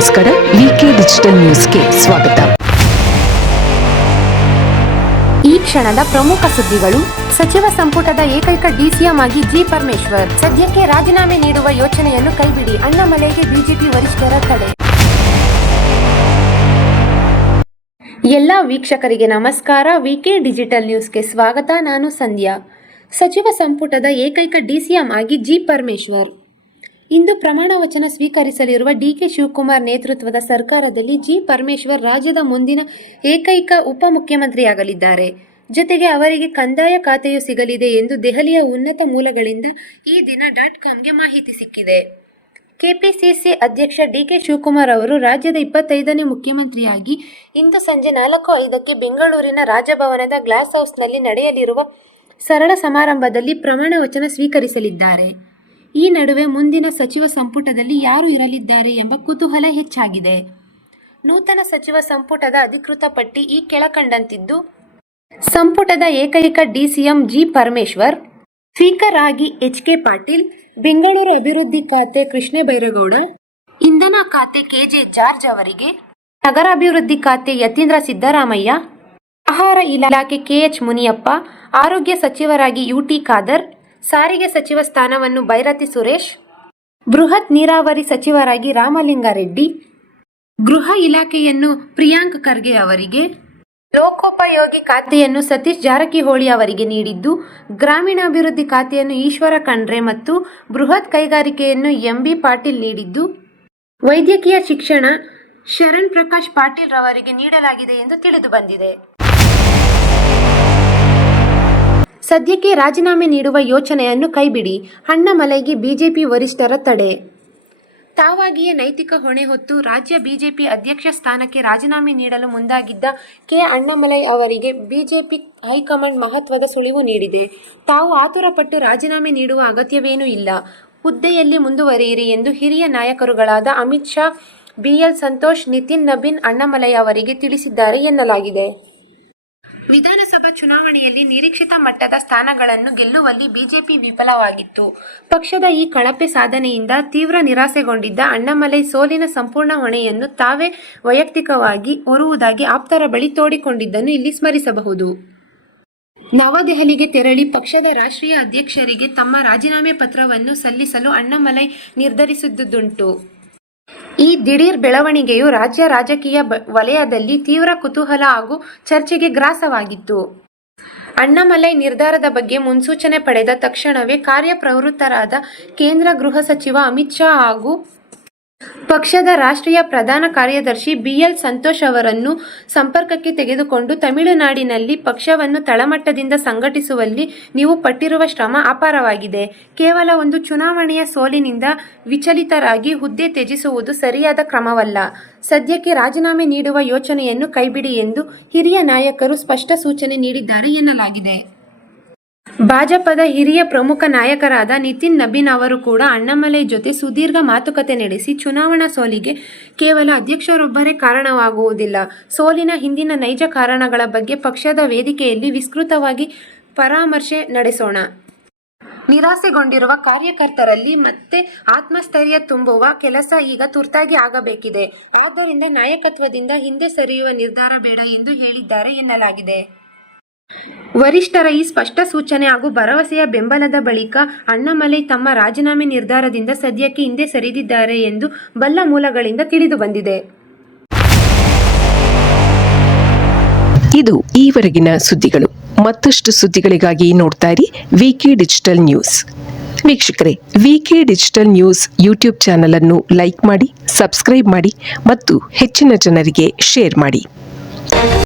ನಮಸ್ಕಾರ. ವಿಕೆ ಡಿಜಿಟಲ್ ನ್ಯೂಸ್ಗೆ ಸ್ವಾಗತ. ಈ ಕ್ಷಣದ ಪ್ರಮುಖ ಸುದ್ದಿಗಳು. ಸಚಿವ ಸಂಪುಟದ ಏಕೈಕ ಡಿಸಿಎಂ ಆಗಿ ಜಿ ಪರಮೇಶ್ವರ್. ಸದ್ಯಕ್ಕೆ ರಾಜೀನಾಮೆ ನೀಡುವ ಯೋಚನೆಯನ್ನು ಕೈಬಿಡಿ, ಅಣ್ಣಾಮಲೈಗೆ ಬಿಜೆಪಿ ವರಿಷ್ಠರ ತಡೆ. ಎಲ್ಲ ವೀಕ್ಷಕರಿಗೆ ನಮಸ್ಕಾರ. ವಿಕೆ ಡಿಜಿಟಲ್ ನ್ಯೂಸ್ಗೆ ಸ್ವಾಗತ. ನಾನು ಸಂಧ್ಯಾ. ಸಚಿವ ಸಂಪುಟದ ಏಕೈಕ ಡಿಸಿಎಂ ಆಗಿ ಜಿ ಪರಮೇಶ್ವರ್. ಇಂದು ಪ್ರಮಾಣ ವಚನ ಸ್ವೀಕರಿಸಲಿರುವ ಡಿಕೆ ಶಿವಕುಮಾರ್ ನೇತೃತ್ವದ ಸರ್ಕಾರದಲ್ಲಿ ಜಿ ಪರಮೇಶ್ವರ್ ರಾಜ್ಯದ ಮುಂದಿನ ಏಕೈಕ ಉಪಮುಖ್ಯಮಂತ್ರಿಯಾಗಲಿದ್ದಾರೆ. ಜೊತೆಗೆ ಅವರಿಗೆ ಕಂದಾಯ ಖಾತೆಯೂ ಸಿಗಲಿದೆ ಎಂದು ದೆಹಲಿಯ ಉನ್ನತ ಮೂಲಗಳಿಂದ ಈ ದಿನ .comಗೆ ಮಾಹಿತಿ ಸಿಕ್ಕಿದೆ. ಕೆಪಿಸಿಸಿ ಅಧ್ಯಕ್ಷ ಡಿಕೆ ಶಿವಕುಮಾರ್ ಅವರು ರಾಜ್ಯದ 25ನೇ ಮುಖ್ಯಮಂತ್ರಿಯಾಗಿ ಇಂದು ಸಂಜೆ 4:05ಕ್ಕೆ ಬೆಂಗಳೂರಿನ ರಾಜಭವನದ ಗ್ಲಾಸ್ ಹೌಸ್ನಲ್ಲಿ ನಡೆಯಲಿರುವ ಸರಳ ಸಮಾರಂಭದಲ್ಲಿ ಪ್ರಮಾಣ ವಚನ ಸ್ವೀಕರಿಸಲಿದ್ದಾರೆ. ಈ ನಡುವೆ ಮುಂದಿನ ಸಚಿವ ಸಂಪುಟದಲ್ಲಿ ಯಾರು ಇರಲಿದ್ದಾರೆ ಎಂಬ ಕುತೂಹಲ ಹೆಚ್ಚಾಗಿದೆ. ನೂತನ ಸಚಿವ ಸಂಪುಟದ ಅಧಿಕೃತ ಪಟ್ಟಿ ಈ ಕೆಳಕಂಡಂತಿದ್ದು, ಸಂಪುಟದ ಏಕೈಕ ಡಿಸಿಎಂ ಜಿ ಪರಮೇಶ್ವರ್, ಸ್ಪೀಕರ್ ಆಗಿ ಎಚ್.ಕೆ. ಪಾಟೀಲ್, ಬೆಂಗಳೂರು ಅಭಿವೃದ್ಧಿ ಖಾತೆ ಕೃಷ್ಣ ಬೈರೇಗೌಡ, ಇಂಧನ ಖಾತೆ ಕೆ.ಜೆ. ಜಾರ್ಜ್ ಅವರಿಗೆ, ನಗರಾಭಿವೃದ್ಧಿ ಖಾತೆ ಯತೀಂದ್ರ ಸಿದ್ದರಾಮಯ್ಯ, ಆಹಾರ ಇಲಾಖೆ ಕೆ.ಎಚ್. ಮುನಿಯಪ್ಪ, ಆರೋಗ್ಯ ಸಚಿವರಾಗಿ ಯು.ಟಿ. ಖಾದರ್, ಸಾರಿಗೆ ಸಚಿವ ಸ್ಥಾನವನ್ನು ಬೈರತಿ ಸುರೇಶ್, ಬೃಹತ್ ನೀರಾವರಿ ಸಚಿವರಾಗಿ ರಾಮಲಿಂಗಾರೆಡ್ಡಿ, ಗೃಹ ಇಲಾಖೆಯನ್ನು ಪ್ರಿಯಾಂಕ್ ಖರ್ಗೆ ಅವರಿಗೆ, ಲೋಕೋಪಯೋಗಿ ಖಾತೆಯನ್ನು ಸತೀಶ್ ಜಾರಕಿಹೊಳಿ ಅವರಿಗೆ ನೀಡಿದ್ದು, ಗ್ರಾಮೀಣಾಭಿವೃದ್ಧಿ ಖಾತೆಯನ್ನು ಈಶ್ವರ ಖಂಡ್ರೆ ಮತ್ತು ಬೃಹತ್ ಕೈಗಾರಿಕೆಯನ್ನು ಎಂ.ಬಿ. ಪಾಟೀಲ್ ನೀಡಿದ್ದು, ವೈದ್ಯಕೀಯ ಶಿಕ್ಷಣ ಶರಣ್ ಪ್ರಕಾಶ್ ಪಾಟೀಲ್ ರವರಿಗೆ ನೀಡಲಾಗಿದೆ ಎಂದು ತಿಳಿದು ಬಂದಿದೆ. ಸದ್ಯಕ್ಕೆ ರಾಜೀನಾಮೆ ನೀಡುವ ಯೋಚನೆಯನ್ನು ಕೈಬಿಡಿ, ಅಣ್ಣಾಮಲೈಗೆ ಬಿಜೆಪಿ ವರಿಷ್ಠರ ತಡೆ. ತಾವಾಗಿಯೇ ನೈತಿಕ ಹೊಣೆ ಹೊತ್ತು ರಾಜ್ಯ ಬಿಜೆಪಿ ಅಧ್ಯಕ್ಷ ಸ್ಥಾನಕ್ಕೆ ರಾಜೀನಾಮೆ ನೀಡಲು ಮುಂದಾಗಿದ್ದ ಕೆ. ಅಣ್ಣಾಮಲೈ ಅವರಿಗೆ ಬಿಜೆಪಿ ಹೈಕಮಾಂಡ್ ಮಹತ್ವದ ಸುಳಿವು ನೀಡಿದೆ. ತಾವು ಆತುರಪಟ್ಟು ರಾಜೀನಾಮೆ ನೀಡುವ ಅಗತ್ಯವೇನೂ ಇಲ್ಲ, ಹುದ್ದೆಯಲ್ಲಿ ಮುಂದುವರಿಯಿರಿ ಎಂದು ಹಿರಿಯ ನಾಯಕರುಗಳಾದ ಅಮಿತ್ ಶಾ, ಬಿ.ಎಲ್. ಸಂತೋಷ್, ನಿತಿನ್ ನಬೀನ್ ಅಣ್ಣಾಮಲೈ ಅವರಿಗೆ ತಿಳಿಸಿದ್ದಾರೆ ಎನ್ನಲಾಗಿದೆ. ವಿಧಾನಸಭಾ ಚುನಾವಣೆಯಲ್ಲಿ ನಿರೀಕ್ಷಿತ ಮಟ್ಟದ ಸ್ಥಾನಗಳನ್ನು ಗೆಲ್ಲುವಲ್ಲಿ ಬಿಜೆಪಿ ವಿಫಲವಾಗಿತ್ತು. ಪಕ್ಷದ ಈ ಕಳಪೆ ಸಾಧನೆಯಿಂದ ತೀವ್ರ ನಿರಾಸೆಗೊಂಡಿದ್ದ ಅಣ್ಣಾಮಲೈ ಸೋಲಿನ ಸಂಪೂರ್ಣ ಹೊಣೆಯನ್ನು ತಾವೇ ವೈಯಕ್ತಿಕವಾಗಿ ಹೊರುವುದಾಗಿ ಆಪ್ತರ ಬಳಿ ತೋಡಿಕೊಂಡಿದ್ದನ್ನು ಇಲ್ಲಿ ಸ್ಮರಿಸಬಹುದು. ನವದೆಹಲಿಗೆ ತೆರಳಿ ಪಕ್ಷದ ರಾಷ್ಟ್ರೀಯ ಅಧ್ಯಕ್ಷರಿಗೆ ತಮ್ಮ ರಾಜೀನಾಮೆ ಪತ್ರವನ್ನು ಸಲ್ಲಿಸಲು ಅಣ್ಣಾಮಲೈ ನಿರ್ಧರಿಸಿದ್ದುಂಟು. ಈ ದಿಢೀರ್ ಬೆಳವಣಿಗೆಯು ರಾಜ್ಯ ರಾಜಕೀಯ ವಲಯದಲ್ಲಿ ತೀವ್ರ ಕುತೂಹಲ ಹಾಗೂ ಚರ್ಚೆಗೆ ಗ್ರಾಸವಾಗಿತ್ತು. ಅಣ್ಣಾಮಲೈ ನಿರ್ಧಾರದ ಬಗ್ಗೆ ಮುನ್ಸೂಚನೆ ಪಡೆದ ತಕ್ಷಣವೇ ಕಾರ್ಯಪ್ರವೃತ್ತರಾದ ಕೇಂದ್ರ ಗೃಹ ಸಚಿವ ಅಮಿತ್ ಶಾ ಹಾಗೂ ಪಕ್ಷದ ರಾಷ್ಟ್ರೀಯ ಪ್ರಧಾನ ಕಾರ್ಯದರ್ಶಿ ಬಿ.ಎಲ್. ಸಂತೋಷ್ ಅವರನ್ನು ಸಂಪರ್ಕಕ್ಕೆ ತೆಗೆದುಕೊಂಡು ತಮಿಳುನಾಡಿನಲ್ಲಿ ಪಕ್ಷವನ್ನು ತಳಮಟ್ಟದಿಂದ ಸಂಘಟಿಸುವಲ್ಲಿ ನೀವು ಪಟ್ಟಿರುವ ಶ್ರಮ ಅಪಾರವಾಗಿದೆ. ಕೇವಲ ಒಂದು ಚುನಾವಣೆಯ ಸೋಲಿನಿಂದ ವಿಚಲಿತರಾಗಿ ಹುದ್ದೆ ತ್ಯಜಿಸುವುದು ಸರಿಯಾದ ಕ್ರಮವಲ್ಲ. ಸದ್ಯಕ್ಕೆ ರಾಜೀನಾಮೆ ನೀಡುವ ಯೋಚನೆಯನ್ನು ಕೈಬಿಡಿ ಎಂದು ಹಿರಿಯ ನಾಯಕರು ಸ್ಪಷ್ಟ ಸೂಚನೆ ನೀಡಿದ್ದಾರೆ ಎನ್ನಲಾಗಿದೆ. ಭಾಜಪದ ಹಿರಿಯ ಪ್ರಮುಖ ನಾಯಕರಾದ ನಿತಿನ್ ನಬೀನ್ ಅವರು ಕೂಡ ಅಣ್ಣಾಮಲೈ ಜೊತೆ ಸುದೀರ್ಘ ಮಾತುಕತೆ ನಡೆಸಿ ಚುನಾವಣಾ ಸೋಲಿಗೆ ಕೇವಲ ಅಧ್ಯಕ್ಷರೊಬ್ಬರೇ ಕಾರಣವಾಗುವುದಿಲ್ಲ, ಸೋಲಿನ ಹಿಂದಿನ ನೈಜ ಕಾರಣಗಳ ಬಗ್ಗೆ ಪಕ್ಷದ ವೇದಿಕೆಯಲ್ಲಿ ವಿಸ್ತೃತವಾಗಿ ಪರಾಮರ್ಶೆ ನಡೆಸೋಣ. ನಿರಾಸೆಗೊಂಡಿರುವ ಕಾರ್ಯಕರ್ತರಲ್ಲಿ ಮತ್ತೆ ಆತ್ಮಸ್ಥೈರ್ಯ ತುಂಬುವ ಕೆಲಸ ಈಗ ತುರ್ತಾಗಿ ಆಗಬೇಕಿದೆ. ಆದ್ದರಿಂದ ನಾಯಕತ್ವದಿಂದ ಹಿಂದೆ ಸರಿಯುವ ನಿರ್ಧಾರ ಬೇಡ ಎಂದು ಹೇಳಿದ್ದಾರೆ ಎನ್ನಲಾಗಿದೆ. ವರಿಷ್ಠರ ಈ ಸ್ಪಷ್ಟ ಸೂಚನೆ ಹಾಗೂ ಭರವಸೆಯ ಬೆಂಬಲದ ಬಳಿಕ ಅಣ್ಣಾಮಲೈ ತಮ್ಮ ರಾಜೀನಾಮೆ ನಿರ್ಧಾರದಿಂದ ಸದ್ಯಕ್ಕೆ ಹಿಂದೆ ಸರಿದಿದ್ದಾರೆ ಎಂದು ಬಲ್ಲ ಮೂಲಗಳಿಂದ ತಿಳಿದು ಬಂದಿದೆ. ಇದು ಈವರೆಗಿನ ಸುದ್ದಿಗಳು. ಮತ್ತಷ್ಟು ಸುದ್ದಿಗಳಿಗಾಗಿ ನೋಡ್ತಾ ಇರಿ ವಿಕೆ ಡಿಜಿಟಲ್ ನ್ಯೂಸ್. ವೀಕ್ಷಕರೇ, ವಿಕೆ ಡಿಜಿಟಲ್ ನ್ಯೂಸ್ ಯೂಟ್ಯೂಬ್ ಚಾನಲ್ ಅನ್ನು ಲೈಕ್ ಮಾಡಿ, ಸಬ್ಸ್ಕ್ರೈಬ್ ಮಾಡಿ ಮತ್ತು ಹೆಚ್ಚಿನ ಜನರಿಗೆ ಶೇರ್ ಮಾಡಿ.